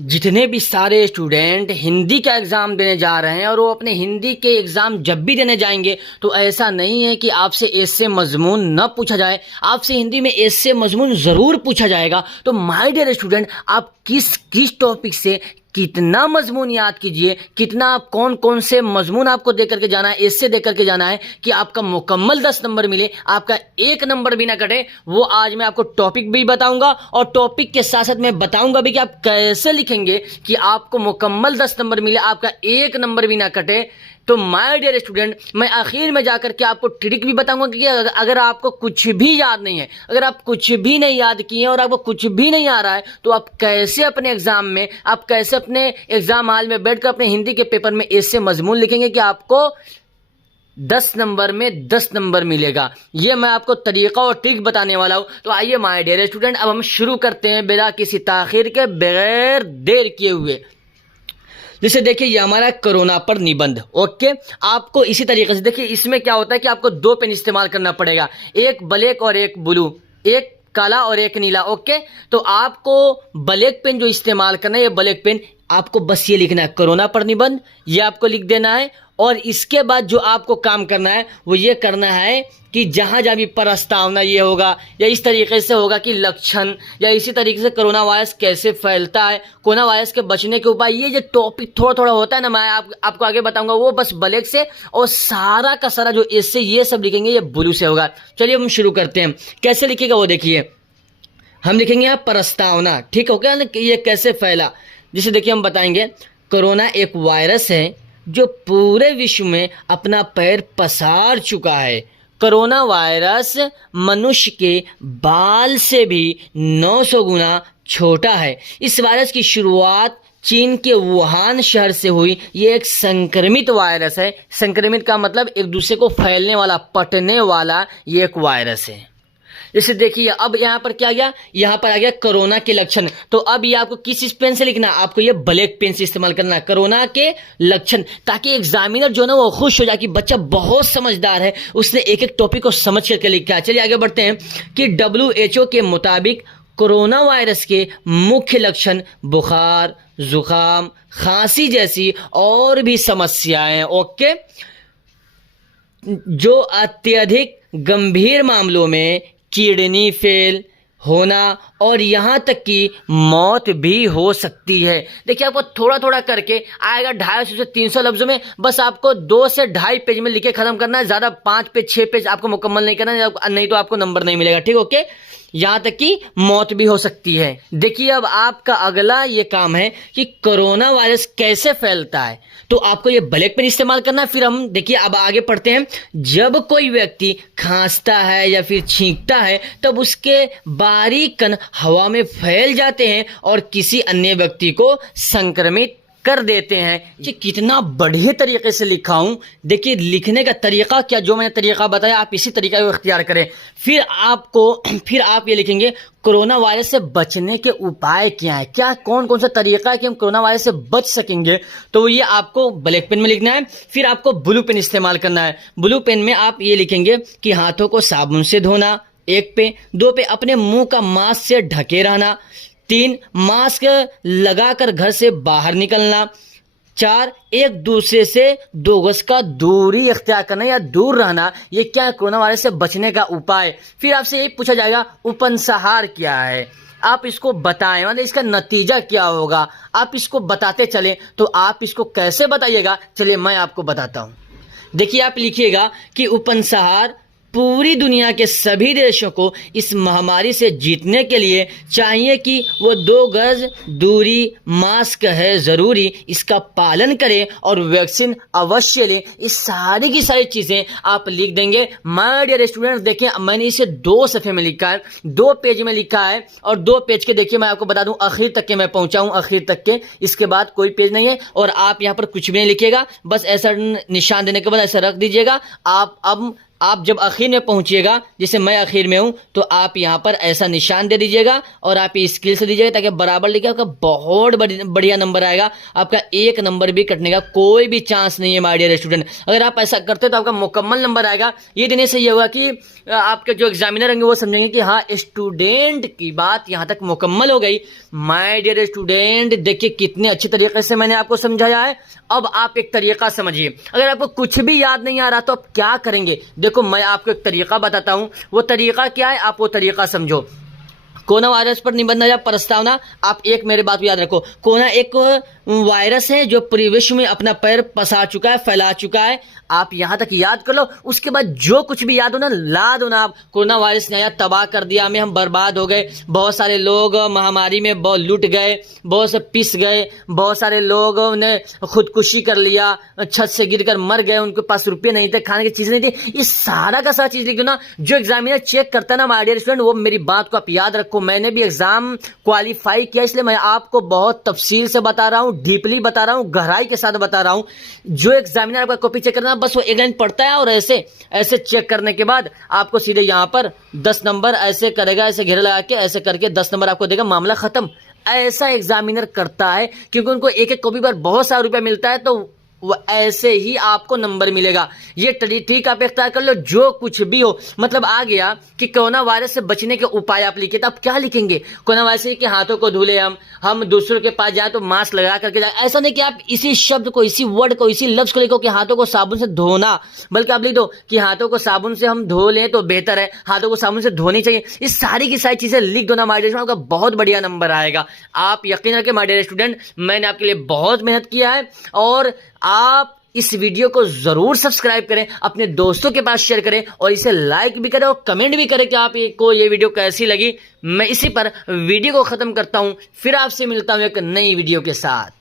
जितने भी सारे स्टूडेंट हिंदी का एग्ज़ाम देने जा रहे हैं और वो अपने हिंदी के एग्ज़ाम जब भी देने जाएंगे तो ऐसा नहीं है कि आपसे ऐसे मजमून न पूछा जाए, आपसे हिंदी में ऐसे मजमून ज़रूर पूछा जाएगा। तो माय डियर स्टूडेंट, आप किस टॉपिक से कितना मजमून याद कीजिए, कितना आप कौन कौन से मजमून आपको दे करके जाना है, ऐसे दे करके जाना है कि आपका मुकम्मल 10 नंबर मिले, आपका 1 नंबर भी ना कटे। वो आज मैं आपको टॉपिक भी बताऊंगा और टॉपिक के साथ साथ मैं बताऊंगा भी कि आप कैसे लिखेंगे कि आपको मुकम्मल 10 नंबर मिले, आपका 1 नंबर भी ना कटे। तो माय डियर स्टूडेंट, मैं आखिर में जाकर के आपको ट्रिक भी बताऊंगा कि अगर आपको कुछ भी याद नहीं है, अगर आप कुछ भी नहीं याद किए हैं और आपको कुछ भी नहीं आ रहा है, तो आप कैसे अपने एग्जाम में, आप कैसे अपने एग्जाम हॉल में बैठकर अपने हिंदी के पेपर में ऐसे मजमून लिखेंगे कि आपको 10 नंबर में 10 नंबर मिलेगा। ये मैं आपको तरीका और ट्रिक बताने वाला हूं। तो आइए माय डियर स्टूडेंट, अब हम शुरू करते हैं बिना किसी ताखिर के, बगैर देर किए हुए। जैसे देखिए, ये हमारा कोरोना पर निबंध। ओके, आपको इसी तरीके से देखिए, इसमें क्या होता है कि आपको 2 पेन इस्तेमाल करना पड़ेगा, एक ब्लैक और एक ब्लू, एक काला और एक नीला। ओके, तो आपको ब्लैक पेन जो इस्तेमाल करना है, ये ब्लैक पेन आपको बस ये लिखना है कोरोना पर निबंध, ये आपको लिख देना है। और इसके बाद जो आपको काम करना है वो ये करना है कि जहाँ जहाँ भी प्रस्तावना ये होगा या इस तरीके से होगा कि लक्षण, या इसी तरीके से कोरोना वायरस कैसे फैलता है, कोरोना वायरस के बचने के उपाय, ये जो टॉपिक थोड़ा थोड़ा होता है ना, मैं आपको आगे बताऊंगा, वो बस ब्लैक से, और सारा का सारा जो इससे ये सब लिखेंगे ये ब्लू से होगा। चलिए हम शुरू करते हैं। कैसे लिखेगा वो देखिए, हम लिखेंगे यहाँ प्रस्तावना। ठीक हो गया ना, ये कैसे फैला। जैसे देखिए, हम बताएंगे कोरोना एक वायरस है जो पूरे विश्व में अपना पैर पसार चुका है। कोरोना वायरस मनुष्य के बाल से भी 900 गुना छोटा है। इस वायरस की शुरुआत चीन के वुहान शहर से हुई। ये एक संक्रमित वायरस है। संक्रमित का मतलब एक दूसरे को फैलने वाला, पटने वाला, ये एक वायरस है। जैसे देखिए, अब यहाँ पर क्या आ गया, यहाँ पर आ गया कोरोना के लक्षण। तो अब ये आपको किस पेन से लिखना है, आपको ये ब्लैक पेन से इस्तेमाल करना है, कोरोना के लक्षण, ताकि एग्जामिनर जो ना वो खुश हो जाए कि बच्चा बहुत समझदार है, उसने एक एक टॉपिक को समझ करके लिखा है। चलिए आगे बढ़ते हैं कि WHO के मुताबिक कोरोना वायरस के मुख्य लक्षण बुखार, जुकाम, खांसी जैसी और भी समस्याएं। ओके, जो अत्यधिक गंभीर मामलों में किडनी फेल होना और यहाँ तक कि मौत भी हो सकती है। देखिए, आपको थोड़ा थोड़ा करके आएगा 250 से 300 लफ्ज़ों में, बस आपको 2 से 2.5 पेज में लिखे ख़त्म करना है। ज़्यादा 5 पेज 6 पेज आपको मुकम्मल नहीं करना है, नहीं तो आपको नंबर नहीं मिलेगा। ठीक, ओके, यहाँ तक कि मौत भी हो सकती है। देखिए, अब आपका अगला ये काम है कि कोरोना वायरस कैसे फैलता है। तो आपको ये ब्लैक पेन इस्तेमाल करना है। फिर हम देखिए, अब आगे पढ़ते हैं। जब कोई व्यक्ति खांसता है या फिर छींकता है, तब उसके बारीक कण हवा में फैल जाते हैं और किसी अन्य व्यक्ति को संक्रमित कर देते हैं। ये कितना बढ़िया तरीके से लिखा हूं। देखिए, लिखने का तरीका क्या, जो मैंने तरीका बताया आप इसी तरीका को इख्तियार करें। फिर आप ये लिखेंगे कोरोना वायरस से बचने के उपाय क्या है, क्या कौन कौन सा तरीका है कि हम कोरोना वायरस से बच सकेंगे। तो ये आपको ब्लैक पेन में लिखना है। फिर आपको ब्लू पेन इस्तेमाल करना है। ब्लू पेन में आप ये लिखेंगे कि हाथों को साबुन से धोना, 1 पे। 2 पे अपने मुंह का मास्क से ढके रहना। 3 मास्क लगाकर घर से बाहर निकलना। 4 एक दूसरे से 2 गज का दूरी इख्तियार करना या दूर रहना। ये क्या है, कोरोना वायरस से बचने का उपाय। फिर आपसे ये पूछा जाएगा उपसंहार क्या है, आप इसको बताएं, मतलब इसका नतीजा क्या होगा, आप इसको बताते चलें। तो आप इसको कैसे बताइएगा, चलिए मैं आपको बताता हूं। देखिए, आप लिखिएगा कि उपसंहार पूरी दुनिया के सभी देशों को इस महामारी से जीतने के लिए चाहिए कि वो 2 गज दूरी, मास्क है ज़रूरी, इसका पालन करें और वैक्सीन अवश्य लें। इस सारी की सारी चीज़ें आप लिख देंगे। माय डियर स्टूडेंट्स, देखें, मैंने इसे 2 सफ़े में लिखा है, 2 पेज में लिखा है, और 2 पेज के देखिए मैं आपको बता दूं आखिर तक के मैं पहुंचा हूं, आखिर तक के, इसके बाद कोई पेज नहीं है। और आप यहाँ पर कुछ भी नहीं लिखिएगा, बस ऐसा निशान देने के बाद ऐसा रख दीजिएगा। आप अब आप जब आखिर में पहुंचिएगा, जैसे मैं आखिर में हूं, तो आप यहां पर ऐसा निशान दे दीजिएगा और आप ये स्किल से दीजिएगा ताकि बराबर लिखे, आपका बहुत बढ़िया नंबर आएगा। आपका एक नंबर भी कटने का कोई भी चांस नहीं है माय डियर स्टूडेंट। अगर आप ऐसा करते तो आपका मुकम्मल नंबर आएगा। ये देने से ये होगा कि आपके जो एग्जामिनर होंगे वो समझेंगे कि हाँ, स्टूडेंट की बात यहाँ तक मुकम्मल हो गई। माय डियर स्टूडेंट, देखिए कितने अच्छे तरीके से मैंने आपको समझाया है। अब आप एक तरीका समझिए। अगर आपको कुछ भी याद नहीं आ रहा तो आप क्या करेंगे? देखो, मैं आपको एक तरीका बताता हूं। वो तरीका क्या है, आप वो तरीका समझो। कोरोना वायरस पर निबंध या प्रस्तावना, आप एक मेरे बात को याद रखो। कोरोना एक वायरस है जो पूरे विश्व में अपना पैर पसार चुका है, फैला चुका है। आप यहां तक याद कर लो, उसके बाद जो कुछ भी याद हो ना ला दो ना आप। कोरोना वायरस ने आया, तबाह कर दिया हमें, हम बर्बाद हो गए, बहुत सारे लोग महामारी में बहुत लुट गए, बहुत से पिस गए, बहुत सारे लोगों ने खुदकुशी कर लिया, छत से गिरकर मर गए, उनके पास रुपये नहीं थे, खाने की चीजें नहीं थी। ये सारा का सारा चीज लिख दो ना। जो एग्जामिनर चेक करता है ना माय डियर स्टूडेंट, वो मेरी बात को आप याद रखो। मैंने भी एग्जाम क्वालिफाई किया, इसलिए मैं आपको बहुत तफसील से बता रहा हूं, डीपली बता रहा हूं, गहराई के साथ बता रहा हूं। जो एग्जामिनर आपका कॉपी चेक करना, बस वो एक लाइन पढ़ता है और ऐसे ऐसे चेक करने के बाद आपको सीधे यहां पर 10 नंबर ऐसे करेगा, ऐसे घेरा लगा के ऐसे करके 10 नंबर आपको देगा, मामला खत्म। ऐसा एग्जामिनर करता है क्योंकि उनको एक एक कॉपी पर बहुत सारा रुपया मिलता है, तो वो ऐसे ही आपको नंबर मिलेगा। ये ठीक आप इख्तियार कर लो। जो कुछ भी हो, मतलब आ गया कि कोरोना वायरस से बचने के उपाय आप लिखे, तो आप क्या लिखेंगे? कोरोना वायरस से कि हाथों को धुले, हम दूसरों के पास जाए तो मास्क लगा करके जाए। ऐसा नहीं कि आप इसी शब्द को, इसी वर्ड को, इसी लफ्ज को लिखो कि हाथों को साबुन से धोना, बल्कि आप लिख दो कि हाथों को साबुन से हम धो लें तो बेहतर है, हाथों को साबुन से धोनी चाहिए। इस सारी की सारी चीजें लिख दो ना माय डियर स्टूडेंट, आपका बहुत बढ़िया नंबर आएगा। आप यकीन रखें माय डियर स्टूडेंट, मैंने आपके लिए बहुत मेहनत किया है। और आप इस वीडियो को जरूर सब्सक्राइब करें, अपने दोस्तों के पास शेयर करें और इसे लाइक भी करें और कमेंट भी करें कि आपको ये वीडियो कैसी लगी। मैं इसी पर वीडियो को खत्म करता हूं, फिर आपसे मिलता हूं एक नई वीडियो के साथ।